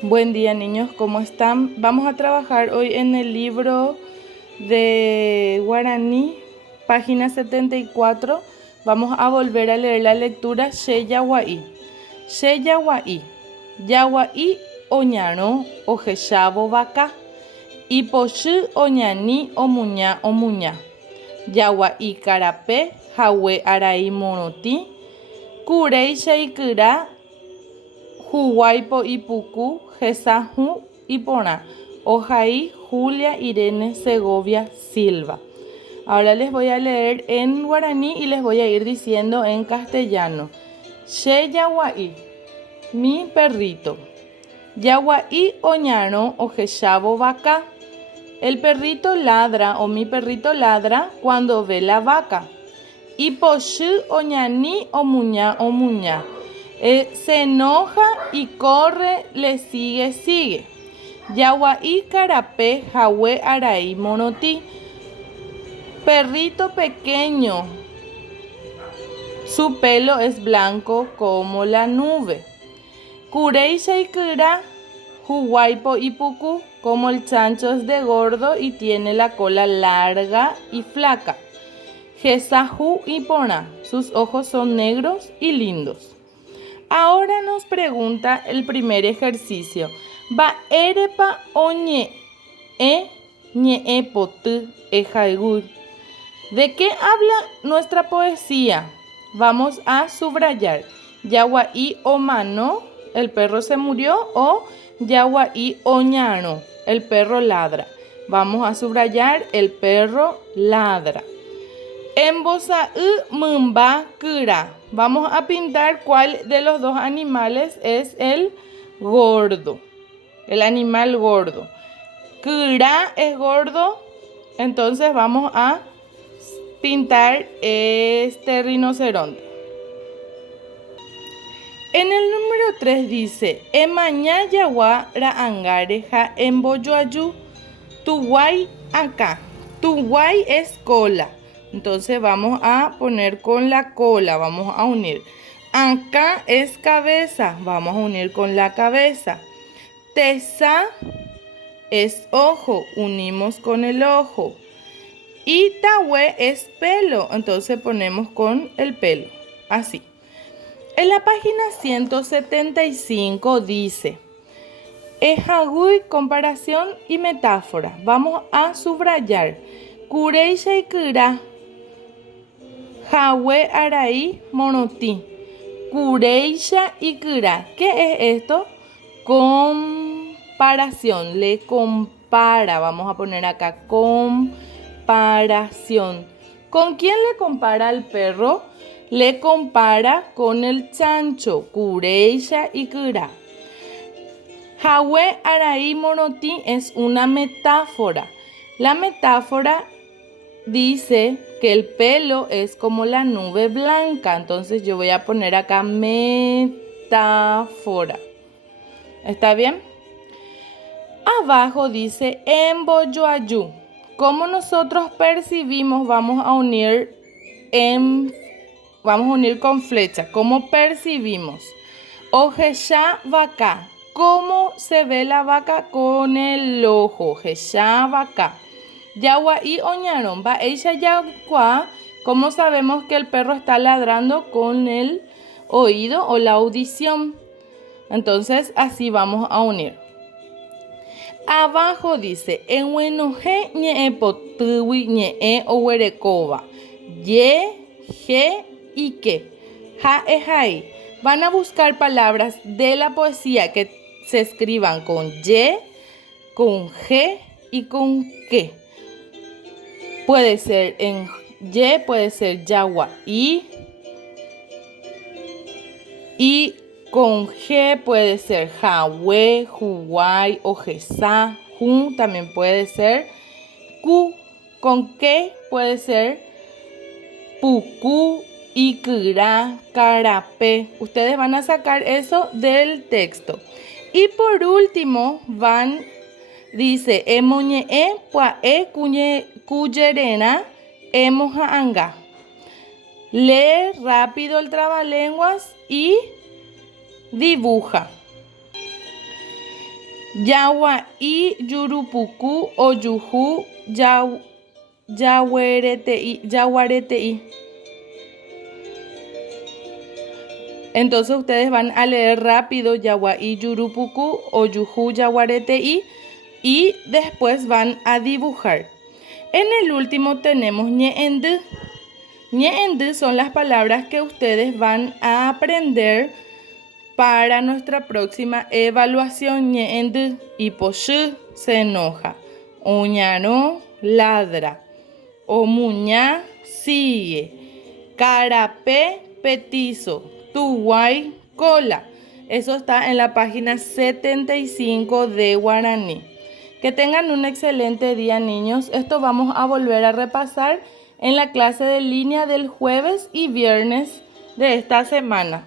Buen día, niños, ¿cómo están? Vamos a trabajar hoy en el libro de Guaraní, página 74. Vamos a volver a leer la lectura She Yaguaí. She Yaguaí. Yaguaí oñaro ojeshabo vaca. Iposhi oñani omuña omuña. Yaguaí carapé jahue araí moroti. Kurei sheikyra Huguaipo Ipucú, Jesaju Iporá, Ojaí, Julia Irene Segovia Silva. Ahora les voy a leer en guaraní y les voy a ir diciendo en castellano. She Yaguaí, mi perrito. Yaguaí oñaro ojeshabo vaca. El perrito ladra o mi perrito ladra cuando ve la vaca. Iposhu oñani omuña omuña. Se enoja y corre, le sigue. Yaguaí carapé jahue araí monotí. Perrito pequeño, su pelo es blanco como la nube. Kurei sheikyra Huguaipo Ipucú, como el chancho es de gordo y tiene la cola larga y flaca. Jesaju Iporá, sus ojos son negros y lindos. Ahora nos pregunta el primer ejercicio. Va erepa oñe ñe potu ejaigud. ¿De qué habla nuestra poesía? Vamos a subrayar. Yaguaí omano, el perro se murió, o Yaguaí oñano, el perro ladra. Vamos a subrayar el perro ladra. Embosa mumba kura. Vamos a pintar cuál de los dos animales es el gordo. El animal gordo. Kura es gordo. Entonces vamos a pintar este rinoceronte. En el número 3 dice: Emaña yagua ra angareja emboyoayu. Tu guay acá. Tu guay es cola. Entonces vamos a poner con la cola, vamos a unir. Acá es cabeza, vamos a unir con la cabeza. Tesa es ojo, unimos con el ojo. Y tahue es pelo, entonces ponemos con el pelo, así. En la página 175 dice: Ejagui, comparación y metáfora. Vamos a subrayar. Kurei sheikyra Jahue araí monotí. Kureisha y Kira. ¿Qué es esto? Comparación. Le compara. Vamos a poner acá comparación. ¿Con quién le compara al perro? Le compara con el chancho. Kureisha y Kira. Jahue araí monotí es una metáfora. La metáfora dice que el pelo es como la nube blanca. Entonces yo voy a poner acá metáfora. ¿Está bien? Abajo dice emboyoayu. Como nosotros percibimos, vamos a unir con flecha. ¿Cómo percibimos? Ojesha vaca. ¿Cómo se ve la vaca? Con el ojo. Ojesha vaca. Yaguaí oñaron, va ella yagua. ¿Cómo sabemos que el perro está ladrando? Con el oído o la audición. Entonces así vamos a unir. Abajo dice: Enwenoje ñe potui ñe owerekova. Ye, je y que. Ja es ahí. Van a buscar palabras de la poesía que se escriban con ye, con je y con que. Puede ser en ye, puede ser yaguaí. Y con G puede ser jahue, juguay o jesá. Jun también puede ser Q. Con que puede ser pucú, ikirá, carapé. Ustedes van a sacar eso del texto. Y por último dice emoñe puae cuyerena emojaanga. Lee rápido el trabalenguas y dibuja. Yawa y yurupuku o yuju yaguaretei. Entonces ustedes van a leer rápido yawa y yurupuku o yuju yaguaretei y después van a dibujar. En el último tenemos ñe'endu. Ñe'endu son las palabras que ustedes van a aprender para nuestra próxima evaluación. Ñe'endu, iposhu, se enoja. Oñaro, ladra. Omuña, sigue. Carapé, petizo. Tuguay, cola. Eso está en la página 75 de Guaraní. Que tengan un excelente día, niños. Esto vamos a volver a repasar en la clase de línea del jueves y viernes de esta semana.